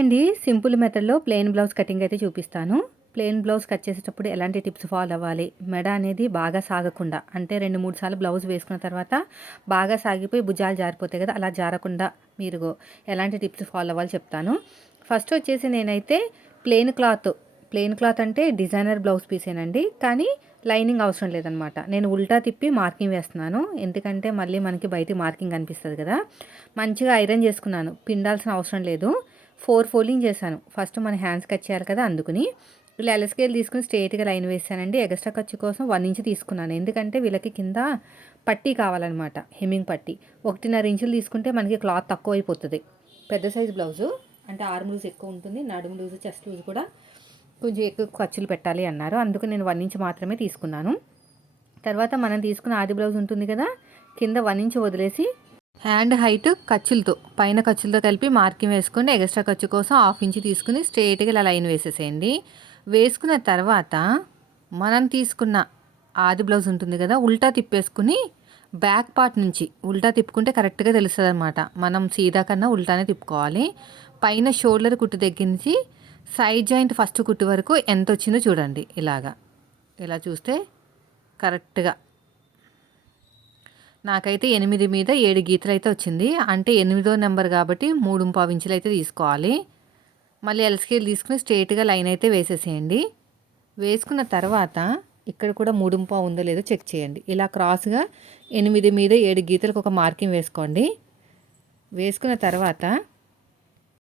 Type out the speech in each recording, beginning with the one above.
అండి సింపుల్ మెథడ్లో plain blouse cutting అయితే చూపిస్తాను. ప్లెయిన్ బ్లౌజ్ కట్ చేసేటప్పుడు ఎలాంటి టిప్స్ ఫాలో అవ్వాలి? మెడ అనేది బాగా సాగకుండా అంటే రెండు మూడు సార్లు బ్లౌజ్ వేసుకున్న తర్వాత బాగా సాగిపోయి భుజాలు జారిపోతాయి కదా అలా జారకుండా మీరు ఎలాంటి టిప్స్ ఫాలో అవ్వాలి చెప్తాను. ఫస్ట్ వచ్చేసి నేనైతే ప్లెయిన్ క్లాత్ ప్లెయిన్ క్లాత్ అంటే డిజైనర్ బ్లౌజ్ పీసేనండి కానీ లైనింగ్ అవసరం లేదనమాట. నేను ఉల్టా తిప్పి మార్కింగ్ వేస్తున్నాను ఎందుకంటే మళ్ళీ మనకి బయట మార్కింగ్ అనిపిస్తుంది కదా. మంచిగా ఐరన్ చేసుకున్నాను పిండాల్సిన అవసరం లేదు. ఫోర్ ఫోల్డింగ్ చేశాను. ఫస్ట్ మన హ్యాండ్స్ కట్ చేయాలి కదా అందుకుని. ఇలా ఎలస్కేల్ తీసుకుని స్ట్రేట్గా లైన్ వేసానండి. ఎగస్ట్రా ఖర్చు కోసం వన్ ఇంచ్ తీసుకున్నాను. ఎందుకంటే వీళ్ళకి కింద పట్టీ కావాలన్నమాట. హెమ్మింగ్ పట్టీ. ఒకటిన్నర ఇంచులు తీసుకుంటే మనకి క్లాత్ తక్కువ అయిపోతుంది పెద్ద సైజు బ్లౌజు. అంటే ఆర్మ్ లూజ్ ఎక్కువ ఉంటుంది. నడుము లూజ్ చెస్ట్ లూజ్ కూడా కొంచెం ఎక్కువ ఖర్చులు పెట్టాలి అన్నారు. అందుకు నేను వన్ ఇంచ్ మాత్రమే తీసుకున్నాను. తర్వాత మనం తీసుకున్న ఆది బ్లౌజ్ ఉంటుంది కదా కింద వన్ ఇంచ్ వదిలేసి హ్యాండ్ హైట్ ఖర్చులతో పైన ఖర్చులతో కలిపి మార్కింగ్ వేసుకుని ఎక్స్ట్రా ఖర్చు కోసం హాఫ్ ఇంచ్ తీసుకుని స్ట్రేట్గా ఇలా లైన్ వేసేసేయండి. వేసుకున్న తర్వాత మనం తీసుకున్న ఆది బ్లౌజ్ ఉంటుంది కదా ఉల్టా తిప్పేసుకుని బ్యాక్ పార్ట్ నుంచి ఉల్టా తిప్పుకుంటే కరెక్ట్గా తెలుస్తుంది అనమాట మనం సీదా కన్నా ఉల్టానే తిప్పుకోవాలి. పైన షోల్డర్ కుట్టు దగ్గర నుంచి సైడ్ జాయింట్ ఫస్ట్ కుట్టు వరకు ఎంత వచ్చిందో చూడండి ఇలాగా. ఇలా చూస్తే కరెక్ట్గా నాకైతే ఎనిమిది మీద ఏడు గీతలు అయితే వచ్చింది అంటే ఎనిమిదో నెంబర్ కాబట్టి మూడు పావు ఇంచులు అయితే తీసుకోవాలి. మళ్ళీ ఎల్స్కేల్ తీసుకుని స్ట్రేట్గా లైన్ అయితే వేసేసేయండి. వేసుకున్న తర్వాత ఇక్కడ కూడా మూడు పావు ఉందో లేదో చెక్ చేయండి. ఇలా క్రాస్గా ఎనిమిది మీద ఏడు గీతలకు ఒక మార్కింగ్ వేసుకోండి. వేసుకున్న తర్వాత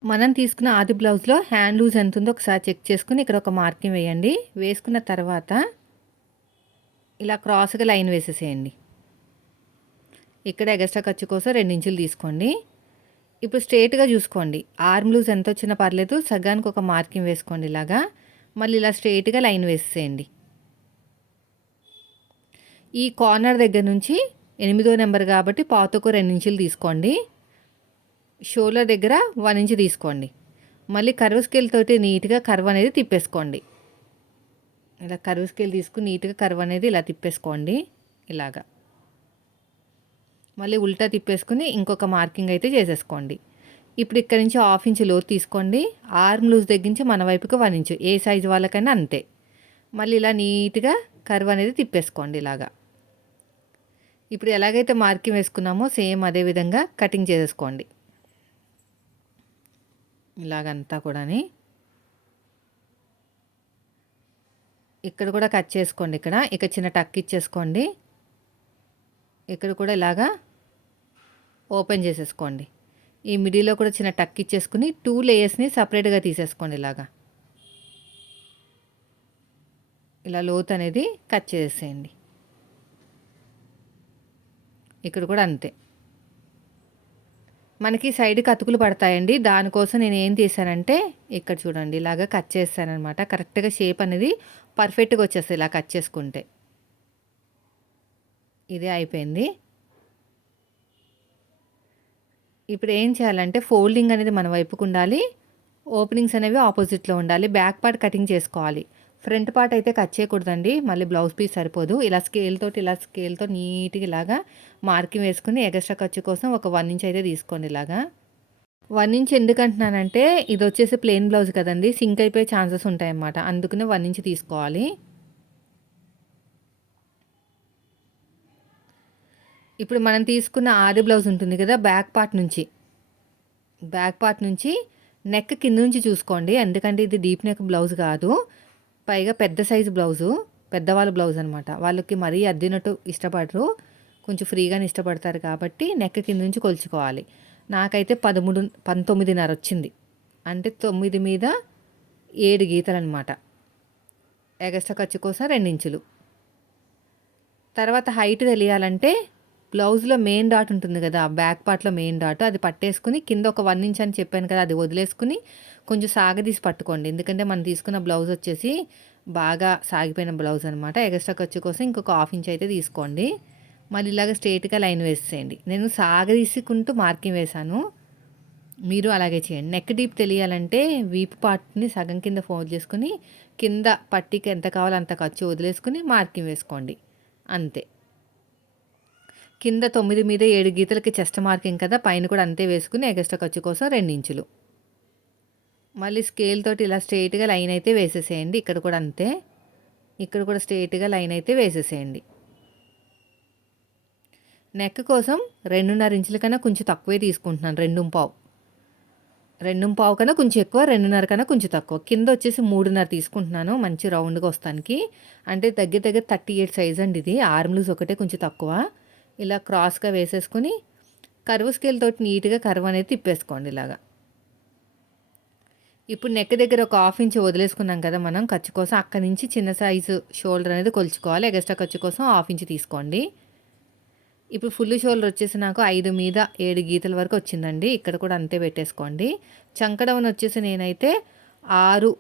మనం తీసుకున్న ఆది బ్లౌజ్లో హ్యాండ్ లూజ్ ఎంత ఉందో ఒకసారి చెక్ చేసుకుని ఇక్కడ ఒక మార్కింగ్ వేయండి. వేసుకున్న తర్వాత ఇలా క్రాస్గా లైన్ వేసేసేయండి. ఇక్కడ ఎగస్ట్రా ఖర్చు కోసం రెండు ఇంచులు తీసుకోండి. ఇప్పుడు స్ట్రేట్గా చూసుకోండి. ఆర్మ్ లూజ్ ఎంత వచ్చినా పర్లేదు సగానికి ఒక మార్కింగ్ వేసుకోండి ఇలాగా. మళ్ళీ ఇలా స్ట్రేట్గా లైన్ వేసేయండి ఈ కార్నర్ దగ్గర నుంచి ఎనిమిదో నెంబర్ కాబట్టి పాతకు రెండు ఇంచులు తీసుకోండి. షోల్డర్ దగ్గర వన్ ఇంచ్ తీసుకోండి. మళ్ళీ కర్వ్ స్కేల్ తోటి నీట్గా కర్వ్ అనేది తిప్పేసుకోండి. ఇలా కర్వ్ స్కేల్ తీసుకుని నీట్గా కర్వ్ అనేది ఇలా తిప్పేసుకోండి. ఇలాగా. మళ్ళీ ఉల్టా తిప్పేసుకుని ఇంకొక మార్కింగ్ అయితే చేసేసుకోండి. ఇప్పుడు ఇక్కడ నుంచి హాఫ్ ఇంచ్ లోతు తీసుకోండి. ఆర్మ్ లూజ్ తగ్గించి మన వైపుకి వన్ ఇంచు. ఏ సైజు వాళ్ళకైనా అంతే. మళ్ళీ ఇలా నీట్గా కర్వ్ అనేది తిప్పేసుకోండి ఇలాగా. ఇప్పుడు ఎలాగైతే మార్కింగ్ వేసుకున్నామో సేమ్ అదే విధంగా కటింగ్ చేసేసుకోండి. ఇలాగంతా కూడాని. ఇక్కడ కూడా కట్ చేసుకోండి ఇక్కడ. ఇక చిన్న టక్ ఇచ్చేసుకోండి. ఇక్కడ కూడా ఇలాగా ఓపెన్ చేసేసుకోండి. ఈ మిడిల్లో కూడా చిన్న టక్ ఇచ్చేసుకుని టూ లేయర్స్ని సపరేట్గా తీసేసుకోండి ఇలాగా. ఇలా లోత్ అనేది కట్ చేసేయండి. ఇక్కడ కూడా అంతే. మనకి సైడ్కి అతుకులు పడతాయండి. దానికోసం నేను ఏం చేశానంటే ఇక్కడ చూడండి ఇలాగా కట్ చేస్తానమాట కరెక్ట్గా షేప్ అనేది పర్ఫెక్ట్గా వచ్చేస్తుంది ఇలా కట్ చేసుకుంటే. ఇదే అయిపోయింది. ఇప్పుడు ఏం చేయాలంటే ఫోల్డింగ్ అనేది మన వైపుకు ఉండాలి. ఓపెనింగ్స్ అనేవి ఆపోజిట్లో ఉండాలి. బ్యాక్ పార్ట్ కటింగ్ చేసుకోవాలి. ఫ్రంట్ పార్ట్ అయితే కట్ చేయకూడదండి. మళ్ళీ బ్లౌజ్ పీస్ సరిపోదు. ఇలా స్కేల్తో ఇలా స్కేల్తో నీట్గా ఇలాగా మార్కింగ్ వేసుకుని ఎగస్ట్రా ఖర్చు కోసం ఒక వన్ ఇంచ్ అయితే తీసుకోండి ఇలాగా. వన్ ఇంచ్ ఎందుకంటున్నానంటే ఇది వచ్చేసి ప్లెయిన్ బ్లౌజ్ కదండి. సింక్ అయిపోయే ఛాన్సెస్ ఉంటాయన్నమాట. అందుకనే వన్ ఇంచ్ తీసుకోవాలి. ఇప్పుడు మనం తీసుకున్న ఆది బ్లౌజ్ ఉంటుంది కదా బ్యాక్ పార్ట్ నుంచి. బ్యాక్ పార్ట్ నుంచి నెక్ కింద నుంచి చూసుకోండి. ఎందుకంటే ఇది డీప్ నెక్ బ్లౌజ్ కాదు. పైగా పెద్ద సైజు బ్లౌజు పెద్దవాళ్ళ బ్లౌజ్ అనమాట వాళ్ళకి మరీ అద్దినట్టు ఇష్టపడరు. కొంచెం ఫ్రీగానే ఇష్టపడతారు కాబట్టి నెక్క కింద నుంచి కొలుచుకోవాలి. నాకైతే పదమూడు పంతొమ్మిదిన్నర వచ్చింది. అంటే తొమ్మిది మీద ఏడు గీతలు అనమాట ఎగస్ట్రా ఖర్చు కోసం రెండించులు. తర్వాత హైట్ తెలియాలంటే బ్లౌజ్లో మెయిన్ డాట్ ఉంటుంది కదా బ్యాక్ పార్ట్లో మెయిన్ డాట్ అది పట్టేసుకుని కింద ఒక వన్ ఇంచ్ అని చెప్పాను కదా అది వదిలేసుకుని కొంచెం సాగదీసి పట్టుకోండి. ఎందుకంటే మనం తీసుకున్న బ్లౌజ్ వచ్చేసి బాగా సాగిపోయిన బ్లౌజ్ అనమాట ఎక్స్ట్రా ఖర్చు కోసం ఇంకొక హాఫ్ ఇంచ్ అయితే తీసుకోండి. మళ్ళీ ఇలాగ స్ట్రేట్గా లైన్ వేసేయండి. నేను సాగదీసుకుంటూ మార్కింగ్ వేశాను. మీరు అలాగే చేయండి. నెక్ డీప్ తెలియాలంటే వీపు పార్ట్ని సగం కింద ఫోల్డ్ చేసుకుని కింద పట్టికి ఎంత కావాలో అంత ఖర్చు వదిలేసుకుని మార్కింగ్ వేసుకోండి. అంతే. కింద తొమ్మిది మీద ఏడు గీతలకి చెస్ట్ మార్కింగ్ కదా పైన కూడా అంతే వేసుకుని ఎగస్ట్రా ఖర్చు కోసం రెండు ఇంచులు మళ్ళీ స్కేల్ తోటి ఇలా స్ట్రైట్గా లైన్ అయితే వేసేసేయండి ఇక్కడ కూడా అంతే. ఇక్కడ కూడా స్ట్రైట్గా లైన్ అయితే వేసేసేయండి. నెక్ కోసం రెండున్నర ఇంచుల కన్నా కొంచెం తక్కువే తీసుకుంటున్నాను రెండు పావు. రెండు పావు కన్నా కొంచెం ఎక్కువ రెండున్నర కన్నా కొంచెం తక్కువ. కింద వచ్చేసి మూడున్నర తీసుకుంటున్నాను మంచి రౌండ్గా వస్తానికి. అంటే దగ్గర దగ్గర థర్టీ ఎయిట్ సైజ్ అండి ఇది ఆర్మ్ లూజ్ ఒకటే కొంచెం తక్కువ. ఇలా క్రాస్గా వేసేసుకొని కరువు స్కేల్ తోటి నీట్గా కరువు అనేది తిప్పేసుకోండి ఇలాగా. ఇప్పుడు నెక్ దగ్గర ఒక హాఫ్ ఇంచ్ వదిలేసుకున్నాం కదా మనం ఖర్చు కోసం అక్కడి నుంచి చిన్న సైజు షోల్డర్ అనేది కొలుచుకోవాలి. ఎగస్ట్రా ఖర్చు కోసం హాఫ్ ఇంచ్ తీసుకోండి. ఇప్పుడు ఫుల్ షోల్డర్ వచ్చేసి నాకు ఐదు మీద ఏడు గీతల వరకు వచ్చిందండి. ఇక్కడ కూడా అంతే పెట్టేసుకోండి. చంకడవన్ వచ్చేసి నేనైతే ఆరు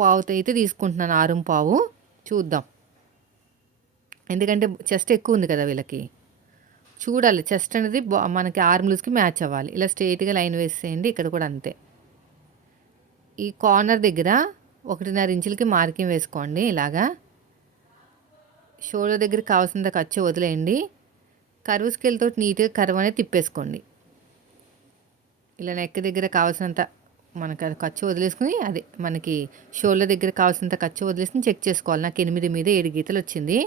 పావుతో అయితే తీసుకుంటున్నాను. ఆరు పావు. చూద్దాం. ఎందుకంటే చెస్ట్ ఎక్కువ ఉంది కదా వీళ్ళకి. చూడాలి. చెస్ట్ అనేది మనకి ఆర్మ్లూస్కి మ్యాచ్ అవ్వాలి. ఇలా స్ట్రైట్గా లైన్ వేసేయండి. ఇక్కడ కూడా అంతే. ఈ కార్నర్ దగ్గర ఒకటిన్నర ఇంచులకి మార్కింగ్ వేసుకోండి ఇలాగా. షోల్డర్ దగ్గర కావాల్సినంత ఖర్చు వదిలేయండి. కరువు స్కేల్తో నీట్గా కరువు అనేది తిప్పేసుకోండి. ఇలా నెక్ దగ్గర కావాల్సినంత మనకు ఖర్చు వదిలేసుకుని అదే మనకి షోల్డర్ దగ్గర కావాల్సినంత ఖర్చు వదిలేసుకుని చెక్ చేసుకోవాలి. నాకు ఎనిమిది మీద ఏడు గీతలు వచ్చింది.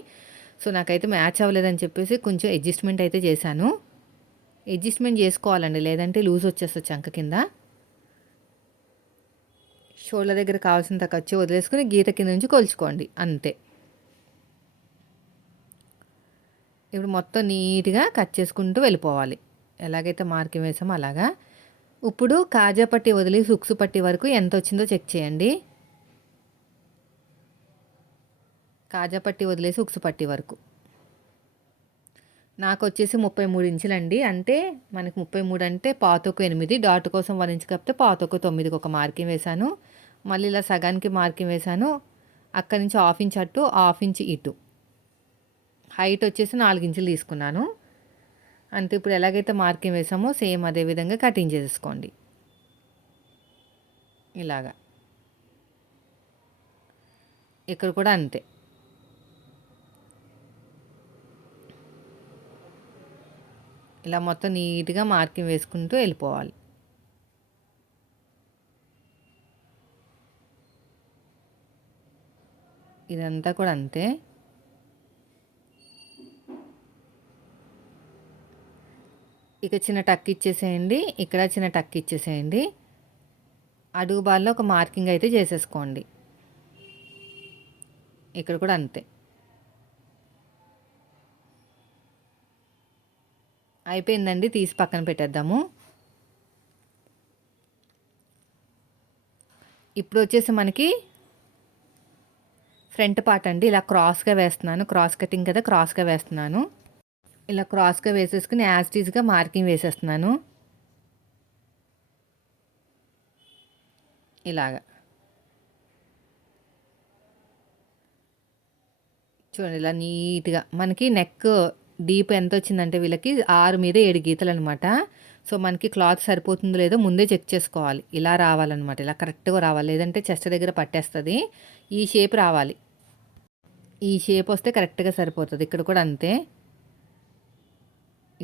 సో నాకైతే మ్యాచ్ అవ్వలేదని చెప్పేసి కొంచెం అడ్జస్ట్మెంట్ అయితే చేశాను. అడ్జస్ట్మెంట్ చేసుకోవాలండి లేదంటే లూజ్ వచ్చేస్తుంది చంక కింద. షోల్డర్ దగ్గర కావాల్సినంత ఖర్చు వదిలేసుకుని గీత కింద నుంచి కొలుచుకోండి అంతే. ఇప్పుడు మొత్తం నీట్గా కట్ చేసుకుంటూ వెళ్ళిపోవాలి. ఎలాగైతే మార్కింగ్ వేసామో అలాగా. ఇప్పుడు కాజా పట్టి వదిలి సుక్సు పట్టి వరకు ఎంత వచ్చిందో చెక్ చేయండి. కాజా పట్టి వదిలేసి ఉక్సు పట్టి వరకు. నాకు వచ్చేసి ముప్పై మూడు ఇంచులండి. అంటే మనకి ముప్పై మూడు అంటే పాతకు ఎనిమిది డాట్ కోసం వన్ ఇంచు కప్పితే పాతకు తొమ్మిదికి ఒక మార్కింగ్ వేశాను. మళ్ళీ ఇలా సగానికి మార్కింగ్ వేశాను. అక్కడి నుంచి హాఫ్ ఇంచ్ అటు హాఫ్ ఇంచ్ ఇటు. హైట్ వచ్చేసి నాలుగు ఇంచులు తీసుకున్నాను. అంతే ఇప్పుడు ఎలాగైతే మార్కింగ్ వేసామో సేమ్ అదే విధంగా కటింగ్ చేసేసుకోండి. ఇలాగా. ఇక్కడ కూడా అంతే. ఇలా మొత్తం నీట్గా మార్కింగ్ వేసుకుంటూ వెళ్ళిపోవాలి. ఇదంతా కూడా అంతే. ఇక చిన్న టక్ ఇచ్చేసేయండి. ఇక్కడ చిన్న టక్ ఇచ్చేసేయండి. అడుగు బాల్లో ఒక మార్కింగ్ అయితే చేసేసుకోండి. ఇక్కడ కూడా అంతే. అయిపోయిందండి తీసి పక్కన పెట్టేద్దాము. ఇప్పుడు వచ్చేసి మనకి ఫ్రంట్ పార్ట్ అండి ఇలా క్రాస్గా వేస్తున్నాను క్రాస్ కటింగ్ కదా క్రాస్గా వేస్తున్నాను. ఇలా క్రాస్గా వేసేసుకుని యాజ్టీజ్గా మార్కింగ్ వేసేస్తున్నాను. ఇలాగా. చూడండి ఇలా నీట్గా మనకి నెక్ డీప్ ఎంత వచ్చిందంటే వీళ్ళకి ఆరు మీద ఏడు గీతలు అనమాట సో మనకి క్లాత్ సరిపోతుందో లేదో ముందే చెక్ చేసుకోవాలి. ఇలా రావాలన్నమాట ఇలా కరెక్ట్గా రావాలి. లేదంటే చెస్ట్ దగ్గర పట్టేస్తుంది. ఈ షేప్ రావాలి. ఈ షేప్ వస్తే కరెక్ట్గా సరిపోతుంది. ఇక్కడ కూడా అంతే.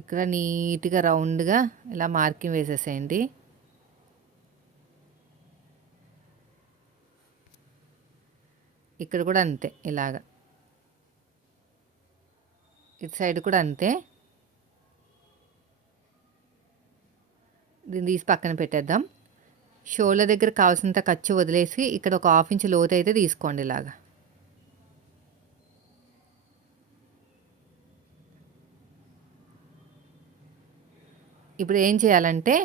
ఇక్కడ నీట్గా రౌండ్గా ఇలా మార్కింగ్ వేసేసేయండి. ఇక్కడ కూడా అంతే. ఇలాగా. ఇటు సైడ్ కూడా అంతే. దీన్ని తీసి పక్కన పెట్టేద్దాం. షోల దగ్గర కావాల్సినంత ఖర్చు వదిలేసి ఇక్కడ ఒక హాఫ్ ఇంచ్ లోతు అయితే తీసుకోండి ఇలాగా. ఇప్పుడు ఏం చేయాలంటే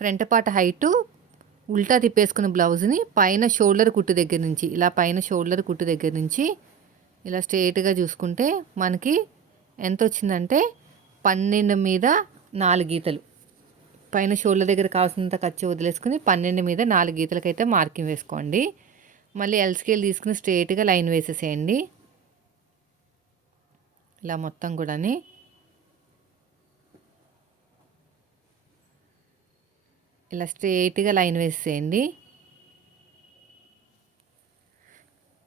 ఫ్రంట్ పార్ట్ హైటు ఉల్టా తిప్పేసుకున్న బ్లౌజ్ని పైన షోల్డర్ కుట్టు దగ్గర నుంచి ఇలా పైన షోల్డర్ కుట్టు దగ్గర నుంచి ఇలా స్ట్రేట్గా చూసుకుంటే మనకి ఎంత వచ్చిందంటే పన్నెండు మీద నాలుగు గీతలు. పైన షోల్డర్ దగ్గర కావాల్సినంత ఖర్చు వదిలేసుకుని పన్నెండు మీద నాలుగు గీతలకైతే మార్కింగ్ వేసుకోండి. మళ్ళీ ఎల్ స్కేల్ తీసుకుని స్ట్రేట్గా లైన్ వేసేసేయండి. ఇలా మొత్తం కూడాని. ఇలా స్ట్రేట్గా లైన్ వేసేయండి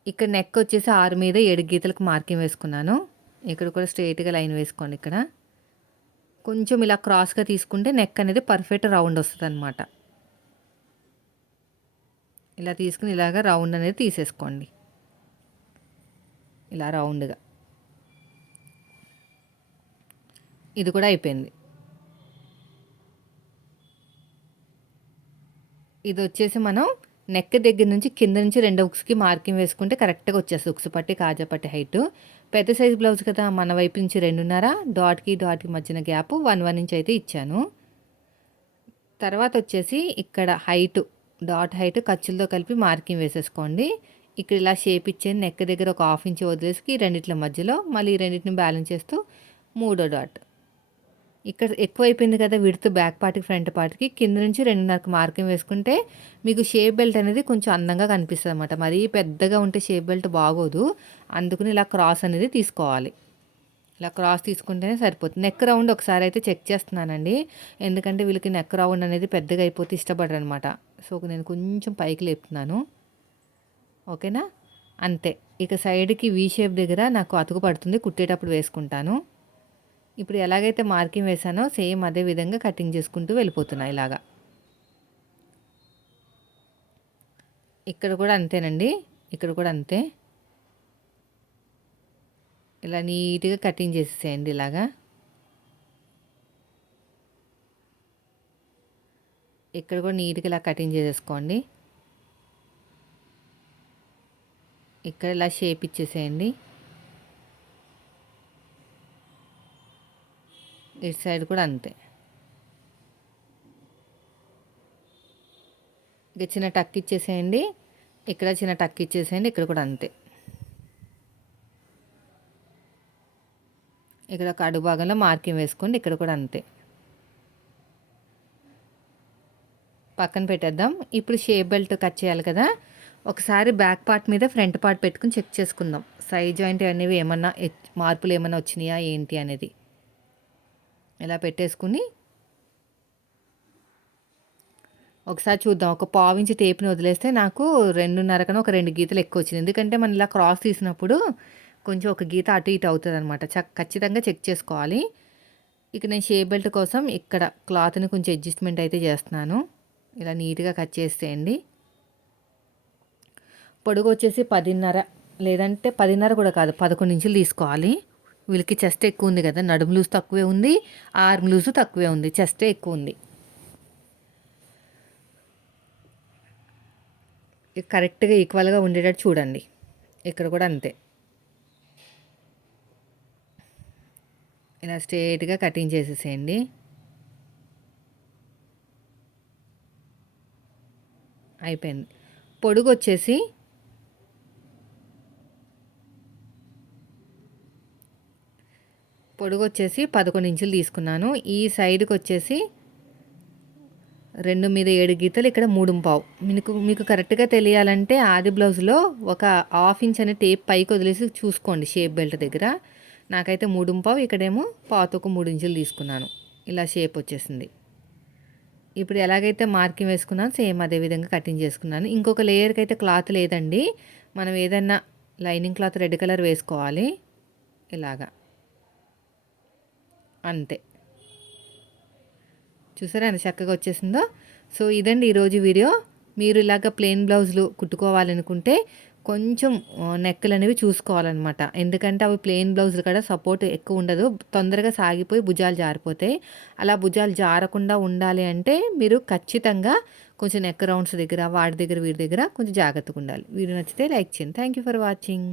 ఇక్కడ నెక్ వచ్చేసి ఆరు మీద ఏడు గీతలకు మార్కింగ్ వేసుకున్నాను. ఇక్కడ కూడా స్ట్రైట్గా లైన్ వేసుకోండి ఇక్కడ. కొంచెం ఇలా క్రాస్గా తీసుకుంటే నెక్ అనేది పర్ఫెక్ట్ రౌండ్ వస్తుంది అనమాట ఇలా తీసుకుని ఇలాగ రౌండ్ అనేది తీసేసుకోండి. ఇలా రౌండ్గా ఇది కూడా అయిపోయింది. ఇది వచ్చేసి మనం నెక్ దగ్గర నుంచి కింద నుంచి రెండు ఉక్స్కి మార్కింగ్ వేసుకుంటే కరెక్ట్గా వచ్చేస్తుంది. ఉక్స్ పట్టి కాజా పట్టి హైట్. పెద్ద సైజ్ బ్లౌజ్ కదా మన వైపు నుంచి రెండున్నర డాట్కి డాట్కి మధ్యన గ్యాప్ వన్ వన్ ఇంచ్ అయితే ఇచ్చాను. తర్వాత వచ్చేసి ఇక్కడ హైట్ డాట్ హైట్ ఖర్చులతో కలిపి మార్కింగ్ వేసేసుకోండి. ఇక్కడ ఇలా షేప్ ఇచ్చేది నెక్ దగ్గర ఒక హాఫ్ ఇంచ్ వదిలేసి రెండిట్ల మధ్యలో మళ్ళీ రెండింటిని బ్యాలెన్స్ చేస్తూ మూడో డాట్. ఇక్కడ ఎక్కువ అయిపోయింది కదా విడుత బ్యాక్ పార్ట్కి ఫ్రంట్ పార్ట్కి. కింద నుంచి రెండున్నరకు మార్కింగ్ వేసుకుంటే మీకు షేప్ బెల్ట్ అనేది కొంచెం అందంగా కనిపిస్తుంది అనమాట మరీ పెద్దగా ఉంటే షేప్ బెల్ట్ బాగోదు. అందుకని ఇలా క్రాస్ అనేది తీసుకోవాలి. ఇలా క్రాస్ తీసుకుంటేనే సరిపోతుంది. నెక్ రౌండ్ ఒకసారి అయితే చెక్ చేస్తున్నానండి. ఎందుకంటే వీళ్ళకి నెక్ రౌండ్ అనేది పెద్దగా అయిపోతే ఇష్టపడరు అనమాట సో నేను కొంచెం పైకి లేపుతున్నాను. ఓకేనా? అంతే. ఇక సైడ్కి వీ షేప్ దగ్గర నాకు అతుకు పడుతుంది. కుట్టేటప్పుడు వేసుకుంటాను. ఇప్పుడు ఎలాగైతే మార్కింగ్ వేసానో సేమ్ అదే విధంగా కటింగ్ చేసుకుంటూ వెళ్ళిపోతున్నాయి ఇలాగా. ఇక్కడ కూడా అంతేనండి. ఇక్కడ కూడా అంతే. ఇలా నీట్గా కటింగ్ చేసేసేయండి ఇలాగా. ఇక్కడ కూడా నీట్గా ఇలా కటింగ్ చేసేసుకోండి. ఇక్కడ ఇలా షేప్ ఇచ్చేసేయండి. ఇటు సైడ్ కూడా అంతే. ఇక చిన్న టక్ ఇచ్చేసేయండి. ఇక్కడ చిన్న టక్ ఇచ్చేసేయండి. ఇక్కడ కూడా అంతే. ఇక్కడ ఒక అడుగు భాగంలో మార్కింగ్ వేసుకోండి. ఇక్కడ కూడా అంతే. పక్కన పెట్టేద్దాం. ఇప్పుడు షేప్ బెల్ట్ కట్ చేయాలి కదా. ఒకసారి బ్యాక్ పార్ట్ మీద ఫ్రంట్ పార్ట్ పెట్టుకుని చెక్ చేసుకుందాం. సైజ్ జాయింట్ అనేవి ఏమన్నా మార్పులు ఏమైనా వచ్చినాయా ఏంటి అనేది. ఇలా పెట్టేసుకుని ఒకసారి చూద్దాం. ఒక పావించి టేప్ని వదిలేస్తే నాకు రెండున్నర కన్నా ఒక రెండు గీతలు ఎక్కువ వచ్చింది ఎందుకంటే మనం ఇలా క్రాస్ తీసినప్పుడు కొంచెం ఒక గీత అటు ఇటు అవుతుంది అనమాట ఖచ్చితంగా చెక్ చేసుకోవాలి. ఇక నేను షే బెల్ట్ కోసం ఇక్కడ క్లాత్ని కొంచెం అడ్జస్ట్మెంట్ అయితే చేస్తున్నాను. ఇలా నీట్గా కట్ చేసేయండి. పొడుగు వచ్చేసి పదిన్నర లేదంటే పదిన్నర కూడా కాదు పదకొండు ఇంచులు తీసుకోవాలి. వీళ్ళకి చెస్ట్ ఎక్కువ ఉంది కదా నడుము లూజ్ తక్కువే ఉంది ఆర్మ్ లూజ్ తక్కువే ఉంది చెస్టే ఎక్కువ ఉంది కరెక్ట్గా ఈక్వల్గా ఉండేటట్టు చూడండి. ఇక్కడ కూడా అంతే. ఇలా స్ట్రేట్గా కటింగ్ చేసేసేయండి. అయిపోయింది. పొడుగు వచ్చేసి పొడుగు వచ్చేసి పదకొండు ఇంచులు తీసుకున్నాను. ఈ సైడ్కి వచ్చేసి రెండు మీద ఏడు గీతలు ఇక్కడ మూడు పావు. మీకు మీకు కరెక్ట్గా తెలియాలంటే ఆది బ్లౌజ్లో ఒక హాఫ్ ఇంచ్ అనే టేప్ పైకి వదిలేసి చూసుకోండి షేప్ బెల్ట్ దగ్గర. నాకైతే మూడు పావు ఇక్కడేమో పాతకు మూడు ఇంచులు తీసుకున్నాను. ఇలా షేప్ వచ్చేసింది. ఇప్పుడు ఎలాగైతే మార్కింగ్ వేసుకున్నాను సేమ్ అదే విధంగా కటింగ్ చేసుకున్నాను. ఇంకొక లేయర్కి అయితే క్లాత్ లేదండి. మనం ఏదన్నా లైనింగ్ క్లాత్ రెడ్ కలర్ వేసుకోవాలి. ఇలాగా. అంతే. చూసారా ఎంత చక్కగా వచ్చేసిందో? సో ఇదండి ఈరోజు వీడియో. మీరు ఇలాగ ప్లెయిన్ బ్లౌజులు కుట్టుకోవాలనుకుంటే కొంచెం నెక్కలు అనేవి చూసుకోవాలన్నమాట. ఎందుకంటే అవి ప్లెయిన్ బ్లౌజులు కూడా సపోర్ట్ ఎక్కువ ఉండదు. తొందరగా సాగిపోయి భుజాలు జారిపోతాయి. అలా భుజాలు జారకుండా ఉండాలి అంటే మీరు ఖచ్చితంగా కొంచెం నెక్ రౌండ్స్ దగ్గర వాడి దగ్గర వీడి దగ్గర కొంచెం జాగ్రత్తగా ఉండాలి. వీడియో నచ్చితే లైక్ చేయండి. Thank you for watching